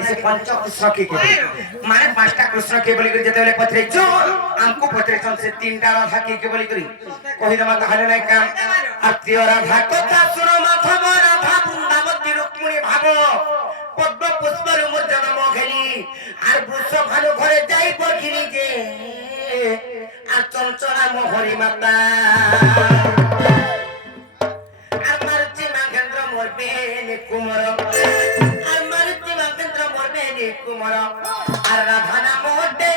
से पंच कृष्ण के माने पांचटा कृष्ण के बोली करी जते पथरे जो हमको पथरे से तीनटा राधा के बोली करी कहि दमा ताहले नै काम अत्य राधा कथा सुनो माधव राधा वृंदावती रुक्मिणी भाव पद्म पुष्प मुद्रण मघेली आर वृष भानु घरे जाई पखिनी जे आ चंचला मोहरी माता আর মারুতি মাগেন্দ্র মরবে নে কুমার আর মারুতি মাগেন্দ্র মরবে নে কুমার আর রাধা নাম মরবে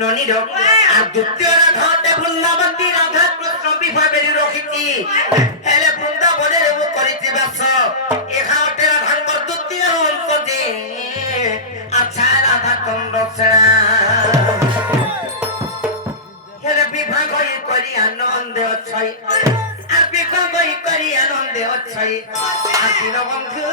ननीरो আর দ্বিতীয় রাধাতে বৃন্দাবতী রাধা কৃষ্ণ বিভাবে রখিছি এলে বৃন্দাবনের রূপ করিছি বাস এখানে রাধাঙ্কর দ্বিতীয় অঙ্ক দে আচ্ছা রাধা চন্দ্র সেনা এলে বিভাগ করি আনন্দে অছই আর বিভাগ করি আনন্দে অছই আর দীনবন্ধু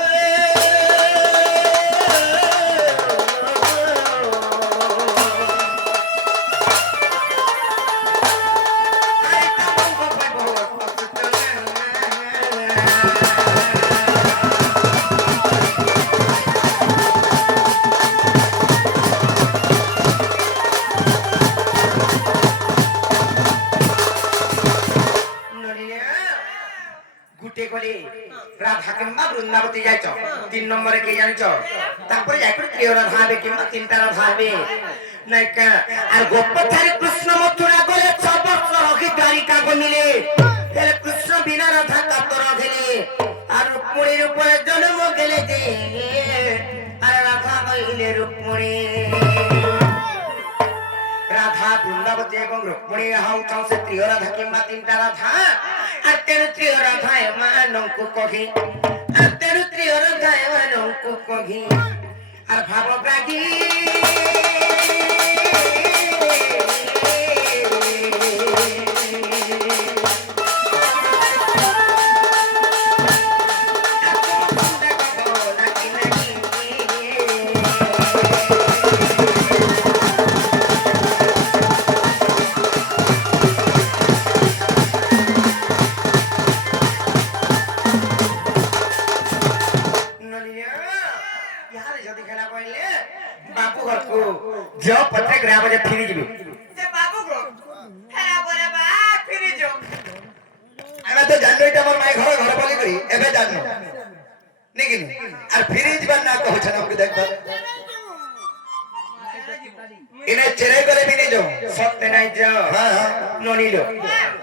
রাধা কিংবা বৃন্দাবতী যাইছ 3 নম্বরে কে জানিছ তারপরে যাই করে ত্রিয় রাধা হবে কিংবা তিনটা রাধা হবে নাইকা আর গোপথারে কৃষ্ণ মথুরা গলে 6 বছর রখি দ্বারিকা গমিলে এর কৃষ্ণ বিনা রাধা কাতর গেলে আর রুক্মিণীর উপরে জন্ম গেলে যে আর রাধা হইলে রুক্মিণী রাধা বৃন্দাবতী এবং রুক্মিণী হউছন সে ত্রিয় রাধা কিংবা তিনটা রাধা আর তেরো ত্রিয় রাধায় মানঙ্কু কহি আর তেরো ত্রিয় রাধায় মানঙ্কু কহি আর ভাবপ্রাগী जो पत्रे ग्राम बजे फिरी जिबी से बाबू को हेला बोले बा फिरी जो आमे तो जानलो इटा मोर माई घर घर बोली करी एबे जानलो निकिन और फिरी जिबा ना कहू छन हमके देख इने चेरे करे भी नहीं जो सत्य नहीं जो हां हां नोनी लो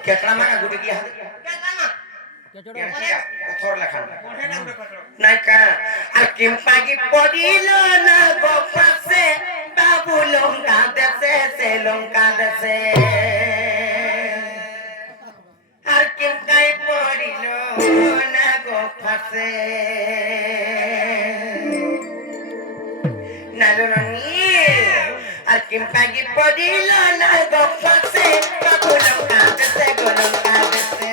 केतना मांगा गुटे की हाथ केतना थोर लखन नाइका और किंपागी पडिलो ना गोपासे बाबू लंका देसे से लंका देसे আর কিংকাই পড়িল না গো ফাসে নালুনি আর কিংকাই পড়িল না গো ফাসে বাবু লঙ্কা দেছে গো লঙ্কা দেছে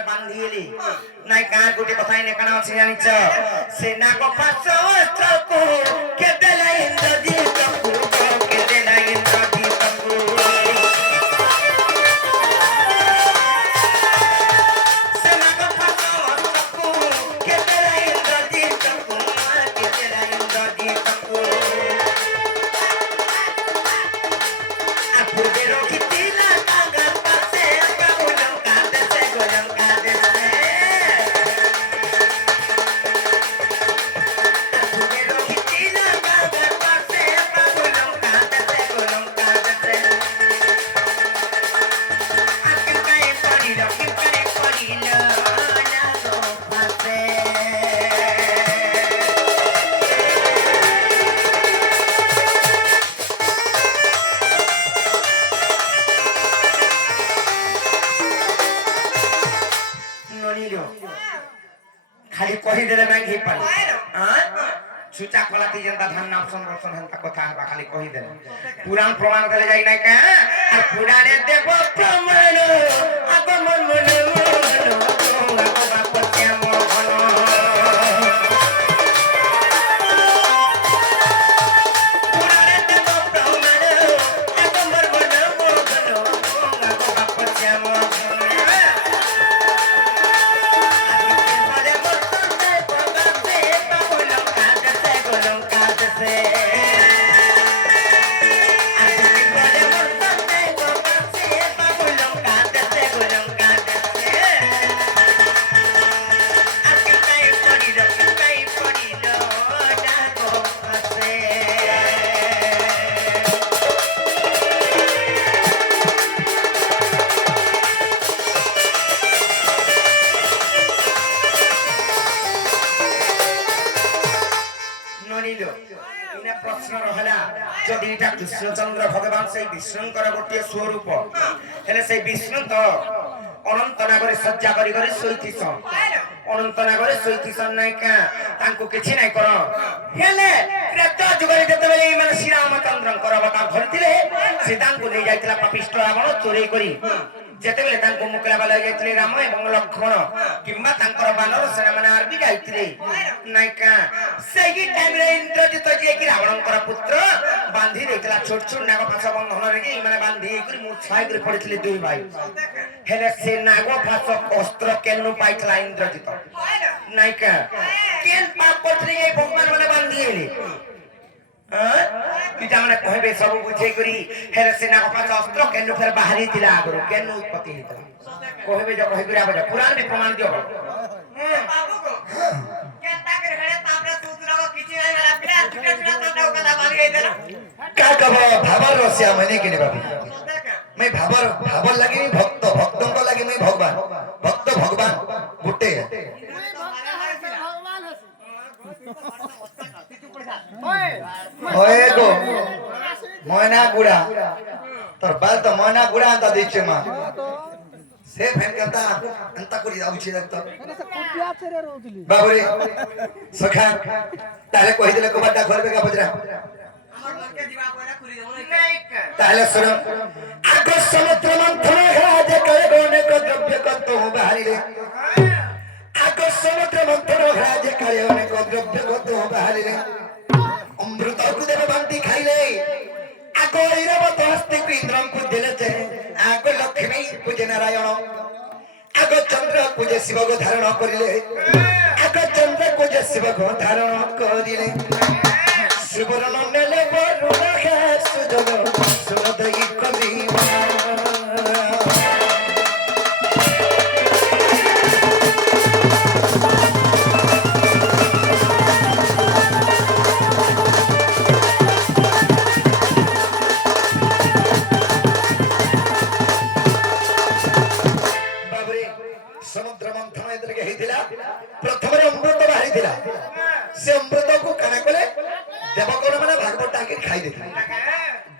মানে বান্ধিলি নাই কার গোটে কথাই নে কানা আছে জানিছ সে নাক পাছ অস্ত্রকু কে দেলা ইন্দ্রজিৎকু কে দেলা ইন্দ্রজিৎকু সে নাক পাছ অস্ত্রকু কে দেলা ইন্দ্রজিৎকু কে দেলা ইন্দ্রজিৎকু আপূর্বে রখিতিলা কাঙ্গাল পাশে কাবুলম কাঁদেছে গোলম কাঁদেছে আপূর্বে রখিতিলা কাঙ্গাল পাশে কাবুলম কাঁদেছে গোলম কাঁদেছে আকিম কাই পড়িল না গো পাশে ননিলো খালি কহি দেলে নাই ঘি পারি ছুচা কলাতি যেন্তা ধান নাম সংরক্ষণ হেন্তা কথা হবা খালি কহি দেলে পুরাণ প্রমাণ দেলে যাই নাই কা আর পুরাণে দেব প্রমাণ আগমন মনে মন আগবা পত্যা মোহন পুরাণে দেব প্রমাণ আগমন মনে মন আগবা পত্যা মোহন প্রশ্ন রহলা যদি এটা কৃষ্ণচন্দ্র ভগবান সেই বিষ্ণুଙ୍କର ଗୋଟିଏ ସ୍ୱରୂପ ହେଲେ ସେଇ ବିଷ୍ଣୁ ତ ଅନନ୍ତ ନାଗରେ ସଜ୍ଜା କରି କରି ଶୋଇଥିସନ୍ ଅନନ୍ତ ନାଗରେ ଶୋଇଥିସନ୍ ନାଇଁ କା ତାଙ୍କୁ କିଛି ନାଇଁ କର ହେଲେ ତ୍ରେତୟା ଯୁଗରେ ଯେତେବେଳେ ମାନେ ଶ୍ରୀରାମଚନ୍ଦ୍ରଙ୍କର ଅବତାର ଧରିଥିଲେ ସେ ତାଙ୍କୁ ନେଇ ଯାଇଥିଲା ପାପିଷ୍ଠ ରାବଣ ଚୋରେଇ କରି ଯେତେବେଳେ ତାଙ୍କୁ ମୁକିଲା ବାଲା ଯାଇଥିଲେ ରାମ ଏବଂ ଲକ୍ଷ୍ମଣ କିମ୍ବା ତାଙ୍କର ବାନର ସେନାମାନେ ଆରବି ଯାଇଥିଲେ ନାଇଁ କା ସେହି ଟାଇମରେ ଇନ୍ଦ୍ରଜିତ ଯିଏ କି ରାବଣଙ୍କର ପୁତ୍ର ବାନ୍ଧି ଦେଇଥିଲା ଛୋଟ ଛୋଟ ନାଗ ଫାସ ବନ୍ଧନରେ କି ମାନେ ବାନ୍ଧି ହେଇକରି ମୂର୍ଚ୍ଛା ହେଇକରି ପଡିଥିଲେ ଦୁଇ ଭାଇ ହେଲେ ସେ ନାଗ ଫାସ ଅସ୍ତ୍ର କେନୁ ପାଇଥିଲା ଇନ୍ଦ୍ରଜିତ ନାଇଁ କା କେନ୍ ପାପ କରିଥିଲେ ଏ ଭଗବାନ ମାନେ ବାନ୍ଧି ହେଲେ ପିତା ମାନେ କହିବେ ସବୁ ବୁଝେଇ କରି ହେଲେ ସେ ନାଗ ଫାସ ଅସ୍ତ୍ର କେନୁ ଫେର ବାହାରି ଥିଲା ଆଗରୁ କେନୁ ଉତ୍ପତ୍ତି ହେଇଥିଲା କହିବେ ଯେ କହିକରି ଆବ ପୁରାଣ ବି ପ୍ରମାଣ ଦିଅ बाबू को केंता कर खड़े तापरे दूसरा को किसी ने मेरा पिला छुटा छुटा तापरे को कदा बांध गई देना का कब भाबर रसिया मैंने किने बाबी मैं भाबर भाबर लगी नहीं भक्त भक्तों को लगी मैं भगवान भक्त भगवान गुट्टे होए गो मोयना गुड़ा तोर बाल तो मोयना गुड़ा अंता दीचे मां से फैन करता अंता करी जाउची लगता बाबरे सखा ताले कहि देले कबाटा खोलबे का बजरा हमर घर के दीवा कोला खुरी देबो ताले सुन आगो समुद्र मंथन घाजे कले गोने को द्रव्य कतो बाहरिले आगो समुद्र मंथन घाजे कले गोने को द्रव्य कतो बाहरिले अमृत को देव बंती खाइले आगो इरवत हस्ती को इंद्रम को दिले छे आगो लक्ष्मी पूजे नारायण आगो चंद्र पूजे शिव को धारण करिले आगो चंद्र पूजे शिव को धारण करिले सुवर्ण नेले वरुण है सुजग सुनदई कविवा समुद्र मंथन एदर के हेतिला प्रथम रे अमृत बाहरी थिला से अमृत को काना कोले देवगण माने भागवत टाके खाई देथिले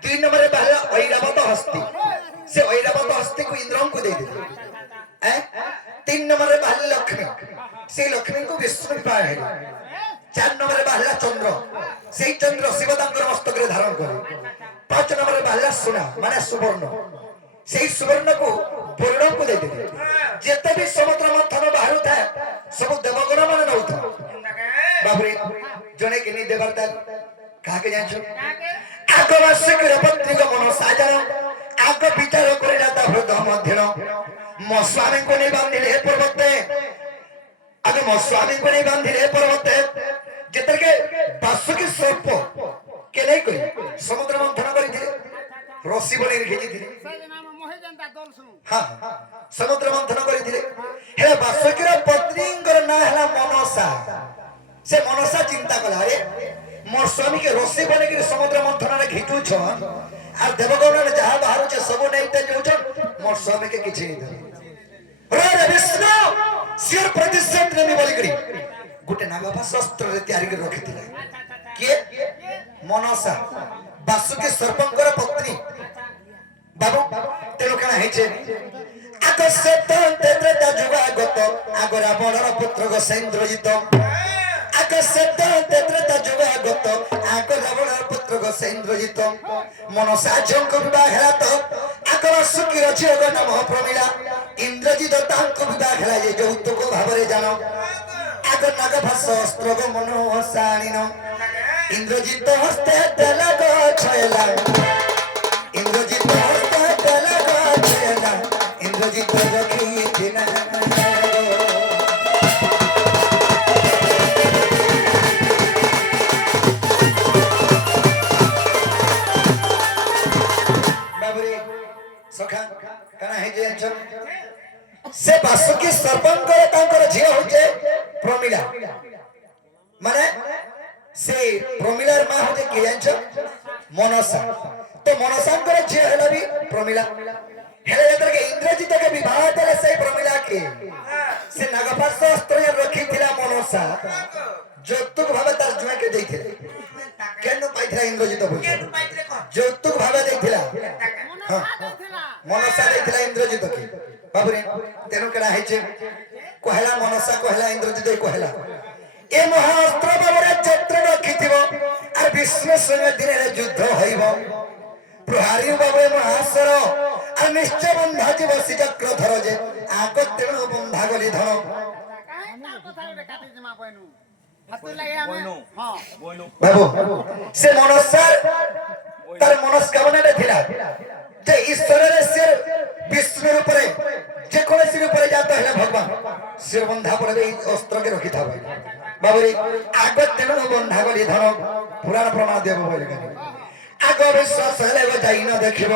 2 नंबर रे बाहर ऐरावत हस्ती से ऐरावत हस्ती को इंद्रम को दे देथिले 3 नंबर रे बाहर लक्ष्मी से लक्ष्मी को विष्णु पाए 4 नंबर रे बाहर चंद्र से चंद्र शिव तांकर मस्तक रे धारण करे 5 नंबर रे बाहर सोना माने सुवर्ण से सुवर्ण को पूर्ण को दे देथिले ଯେତେ ବି ସମୁଦ୍ର ମନ୍ଥନ ବାହାରୁଥାଏ ସବୁ ଦେବଗଣ ମାନେ ନଉଥା ବାବୁରେ ଜଣେ କିନି ଦେବାର ତାର କାହାକେ ଜାଣିଛ ଆଗ ବାର୍ଷିକର ପତ୍ରିକ ମନ ସାଜନ ଆଗ ବିଚାର କରିଲା ତା ହୃଦୟ ମଧ୍ୟଣ ମୋ ସ୍ୱାମୀଙ୍କୁ ନେଇ ବାନ୍ଧିଲେ ପର୍ବତେ ଆଗ ମୋ ସ୍ୱାମୀଙ୍କୁ ନେଇ ବାନ୍ଧିଲେ ପର୍ବତେ ଯେତେବେଳେ ବାସୁକି ସର୍ପ କେ ନେଇ କରି ସମୁଦ୍ର ମନ୍ଥନ କରିଥିଲେ ରସି ବନେଇ ଖିଚିଥିଲେ ହଁ ସମୁଦ୍ର ମନ୍ଥନ କରିଥିଲେ ହେଲେ ବାସୁକିର ପତ୍ନୀଙ୍କର ନାଁ ହେଲା ମନସା ସେ ମନସା ଚିନ୍ତା କଲା ରେ ମୋ ସ୍ୱାମୀକେ ରସି ବନେଇକି ସମୁଦ୍ର ମନ୍ଥନରେ ଘିଚୁଛ আর দেবগণের যাহা বাহারুছে সবু নেইতে যাউছ মোর স্বামীকে কিছু নেই রে বিষ্ণু সির প্রতিশোধ নেমি বলি করি গোটে নাগপা শস্ত্রে তৈরি করে রাখিଥିଲା কে মনসা বাসুকি সর্পঙ্কর পত্নী বাবু তেণু কেন হয়েছে আকস্মাত তেত্রেতা যুগাগত আগরা বড়র পুত্র গোসেন্দ্রজিত আকস্মাত তেত্রেতা যুগাগত আগরা বড়র পুত্র গোসেন্দ্রজিত মনসা ঝঙ্ক বিবাহ হেলা তো আগর সুকির ঝিও নাম প্রমিলা ইন্দ্রজিত তাঙ্ক বিবাহ হেলা যে যৌতুক ভাবরে জানো আগ নাগভাস অস্ত্র গো মনসা আনিন ইন্দ্রজিত হস্তে দেলা গো ছয়লা ইন্দ্রজিত হস্তে দেলা গো ছয়লা ইন্দ্রজিত রখি দিনা से बासुकी सर्पंकर तांकर झियो होचे प्रमिला माने से प्रमिलार मां होचे के जानछो मनसा तो मनसांकर झियो हेला भी प्रमिला हेले जतर के इंद्रजित के विवाह देले से प्रमिला के से नागपाश अस्त्र रखी थिला मनसा যৌতুক ভাবে তার জুয়াকে দেইছিল কেন পাইଥିଲା ইন্দ্রজিত বলছে যৌতুক ভাবে দেইଥିଲା হ্যাঁ মনসা দেইଥିଲା ইন্দ্রজিত কে বাবুরে তেনু কেনা হইছে কহলা মনসা কহলা ইন্দ্রজিত কহলা এ মহাস্ত্র বাবুরে চত্র রখিথিব আর বিষ্ণু সঙ্গে দিনে যুদ্ধ হইব প্রহারী বাবুরে মহাসর আর নিশ্চয় বন্ধা জীব চক্র ধর যে আগ তেণু বন্ধা গলি ধর বাবু সে মনসার তার মনস্কামনাটা ଥିଲା যে ঈশ্বরের সে বিষ্ণুর উপরে যে কোনসির উপরে যাত হলে ভগবান সে বন্ধা পড়বে এই অস্ত্রকে রখি থাকবে বাবুরে আগ তেণু বন্ধা গলি ধর পুরাণ প্রমাণ দেব বলে আগ বিশ্বাস হলে গো যাই না দেখিব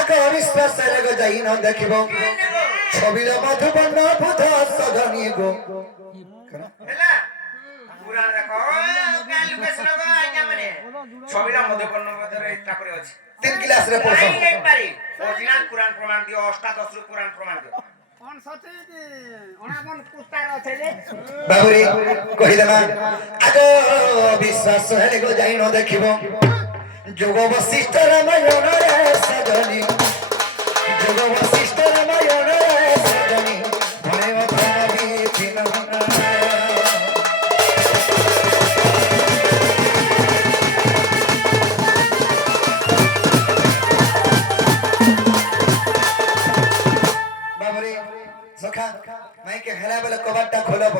আগ অবিশ্বাস হলে গো যাই না দেখিব ছবির মধুবর্ণ বুধ সধনী গো পুরাণ দেখো কাল লোকেশন গো আজ্ঞা মানে ছবিটা মধ্যপন্ন মধ্যে এটা করে আছে 3 ক্লাস রে পড়ছ একবারই অরিজিনাল পুরাণ প্রমাণ দিও অষ্টাদশ রূপ পুরাণ প্রমাণ দিও কোন সতে ওনামন পুস্তার আছে রে বাবুরে কহিদমা আগ বিশ্বাস হেলে গো যাই ন দেখিব যোগ বশিষ্ঠ রামায়ণ রে সজনী যোগ বশিষ্ঠ রামায়ণ রে সজনী মনে ভাবি দিন বাবুরে সখা মাইকে হেলা বলে কবারটা খোলব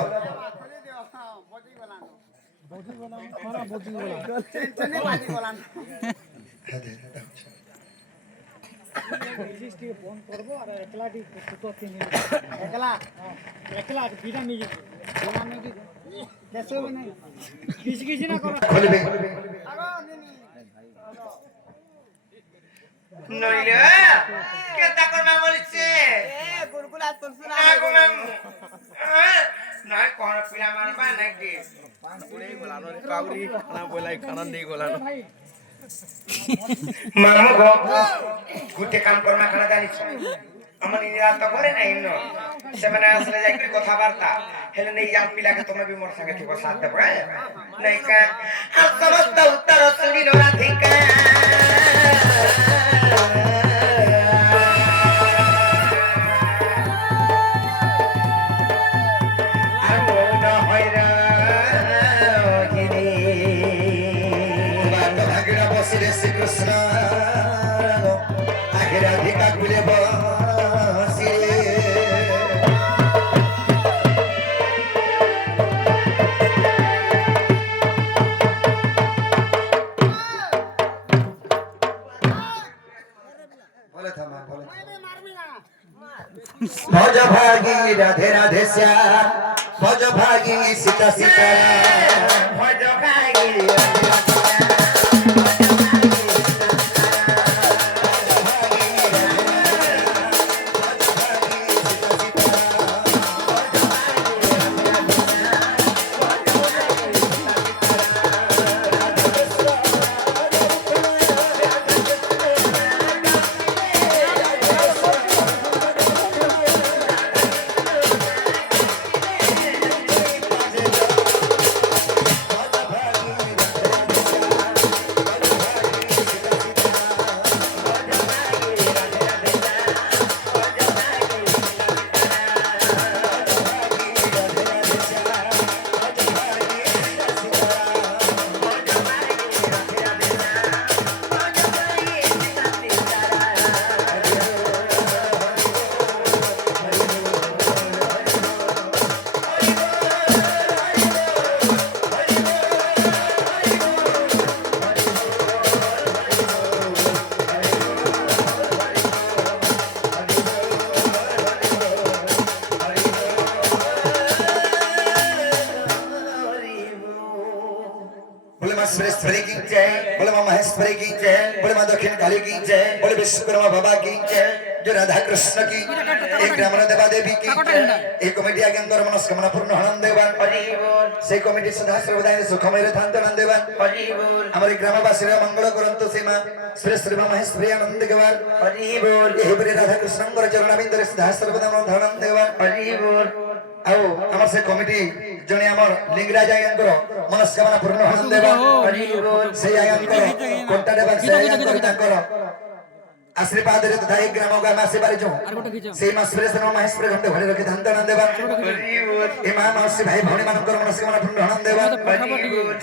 খুলবে নইলে কে তাকর মা বলছে গুলগুলা তুলসুনা না গো ম্যাম না কোন পিলা মারবা নাকি পুরেই গোলানো রে কাউরি খানা বলাই খানা দেই গোলানো মামু গো গুটে কাম করমা খানা জানিছ আমার নিরাত তো করে নাই ন সেমানে আসলে যাই কি কথাবার্তা হেলে নেই জাম পিলাকে তুমি বি মোর সঙ্গে ঠিক সাথ দেব নাই কা আর সমস্ত উত্তর শুনিল রাধিকা শ্রীকৃষ্ণ আগে রাধিকা কুলে বসিলে রাধে রাধে শ্যাম ভজ ভাগী সীতা সীতা ভজ ভাগী রাধে রাধে बोले मां सुरेश्वरी की जय बोले मां महेश्वरी की जय बोले मां दक्षिण काली की जय बोले विश्वकर्मा बाबा की जय जो राधा कृष्ण की एक ग्राम देवा देवी की एक कमिटी आगे अंदर मनस्कामना पूर्ण हनन देवान से कमिटी सदा सर्वदा सुखमय थांत हनन देवान हमारे ग्रामवासी मंगल करंतु सीमा सुरेश्वरी मां महेश्वरी आनंद देवान यही बड़े राधा कृष्ण चरण बिंदु सदा सर्वदा हनन देवान आओ हमर से कमिटी जने हमर लिंगराज आयंकर मनस्कामना पूर्ण हनन देवा से आयंकर कोंटा देवा से आयंकर ताकर आशीर्वाद रे तथा एक ग्राम गाम आसे पारि जो से मां सुरेश्वर महेश्वर घंटे घरे रखे धन दान देवा ए मां मासी भाई भौणी मानकर मनस्कामना पूर्ण हनन देवा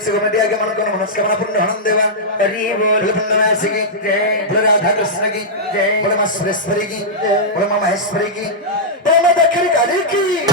से कमिटी आगे मानकर मनस्कामना पूर्ण हनन देवा बोले पुण्यनाथ की जय बोले राधा कृष्ण की जय बोले मां सुरेश्वरी की बोले मां महेश्वरी की बोले मां दक्षिण काली की